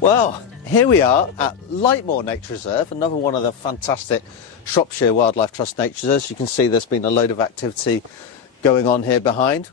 Well, here we are at Lightmoor Nature Reserve, another one of the fantastic Shropshire Wildlife Trust nature reserves. You can see there's been a load of activity going on here behind.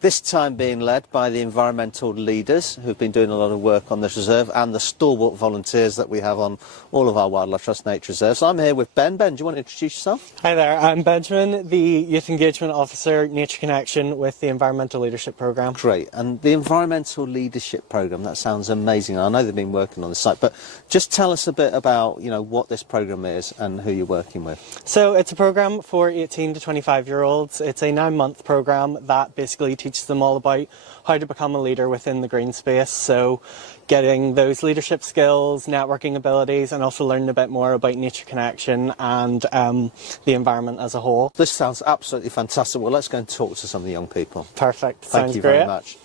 This time being led by the environmental leaders who've been doing a lot of work on this reserve and the stalwart volunteers that we have on all of our Wildlife Trust nature reserves. I'm here with Ben. Ben, do you want to introduce yourself? Hi there, I'm Benjamin, the Youth Engagement Officer, Nature Connection with the Environmental Leadership Programme. Great. And the Environmental Leadership Programme, that sounds amazing. I know they've been working on the site, but just tell us a bit about, what this programme is and who you're working with. So it's a programme for 18 to 25-year-olds. It's a 9-month programme that basically teaches them all about how to become a leader within the green space. So getting those leadership skills, networking abilities, and also learning a bit more about nature connection and the environment as a whole. This sounds absolutely fantastic. Well, let's go and talk to some of the young people. Perfect. Thank you very much.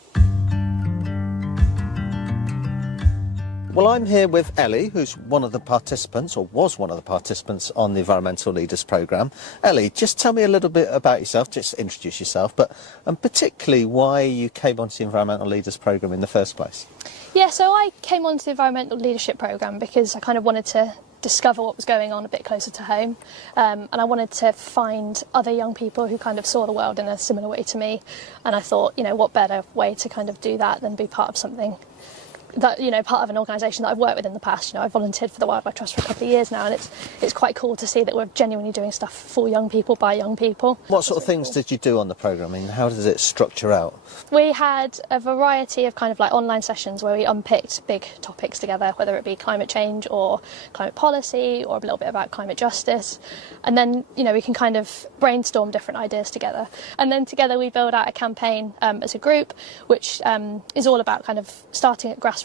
Well, I'm here with Ellie, who's one of the participants, or was one of the participants on the Environmental Leaders Programme. Ellie, just tell me a little bit about yourself, just introduce yourself, and particularly why you came onto the Environmental Leaders Programme in the first place. Yeah, so I came onto the Environmental Leadership Programme because I kind of wanted to discover what was going on a bit closer to home, and I wanted to find other young people who kind of saw the world in a similar way to me, and I thought, what better way to kind of do that than be part of something that, part of an organisation that I've worked with in the past. I've volunteered for the Wildlife Trust for a couple of years now, and it's quite cool to see that we're genuinely doing stuff for young people, by young people. What sort of things did you do on the programme? I mean, how does it structure out? We had a variety of kind of like online sessions where we unpicked big topics together, whether it be climate change or climate policy or a little bit about climate justice. And then, we can kind of brainstorm different ideas together. And then together we build out a campaign as a group, which is all about kind of starting at grassroots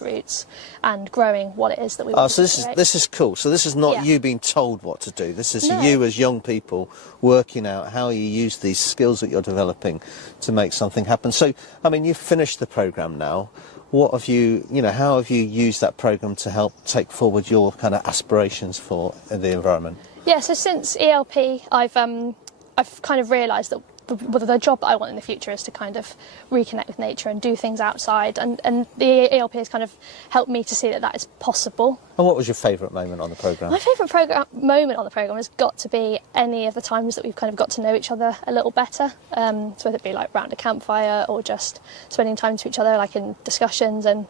and growing what it is that we want to so this is cool. So this is not you being told what to do. This is you as young people working out how you use these skills that you're developing to make something happen. So, I mean, you've finished the programme now. What have you, how have you used that programme to help take forward your kind of aspirations for the environment? Yeah, so since ELP, I've kind of realised that the job that I want in the future is to kind of reconnect with nature and do things outside, and the ELP has kind of helped me to see that that is possible. And what was your favourite moment on the programme? My favourite moment on the programme has got to be any of the times that we've kind of got to know each other a little better. So whether it be like round a campfire or just spending time to each other, like in discussions, and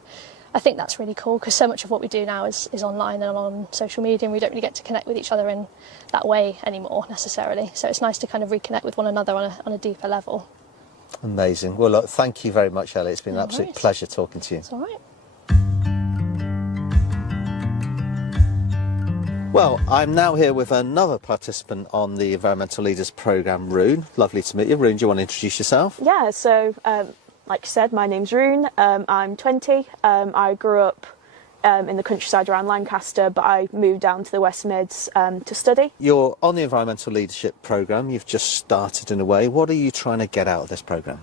I think that's really cool because so much of what we do now is online and on social media, and we don't really get to connect with each other in that way anymore necessarily. So it's nice to kind of reconnect with one another on a deeper level. Amazing. Well, look, thank you very much, Ellie. It's been an absolute pleasure talking to you. It's all right. Well, I'm now here with another participant on the Environmental Leaders Programme, Rune. Lovely to meet you. Rune, do you want to introduce yourself? Yeah, so like you said, my name's Rune. I'm 20. I grew up in the countryside around Lancaster, but I moved down to the West Mids to study. You're on the Environmental Leadership Programme. You've just started in a way. What are you trying to get out of this programme?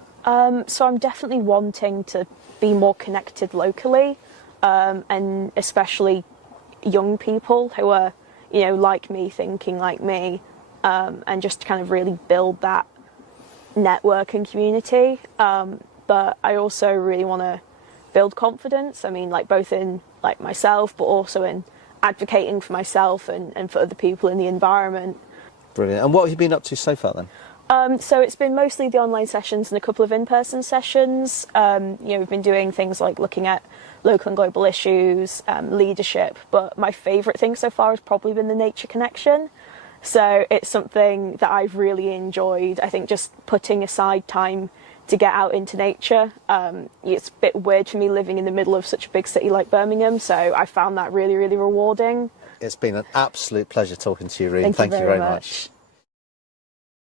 So I'm definitely wanting to be more connected locally, and especially young people who are, like me, thinking like me, and just to kind of really build that network and community. But I also really want to build confidence. I mean, like both in like myself, but also in advocating for myself and for other people in the environment. Brilliant. And what have you been up to so far then? So it's been mostly the online sessions and a couple of in-person sessions. We've been doing things like looking at local and global issues, leadership, but my favourite thing so far has probably been the nature connection. So it's something that I've really enjoyed. I think just putting aside time to get out into nature. It's a bit weird for me living in the middle of such a big city like Birmingham, so I found that really, really rewarding. It's been an absolute pleasure talking to you, Rune. Thank you very much.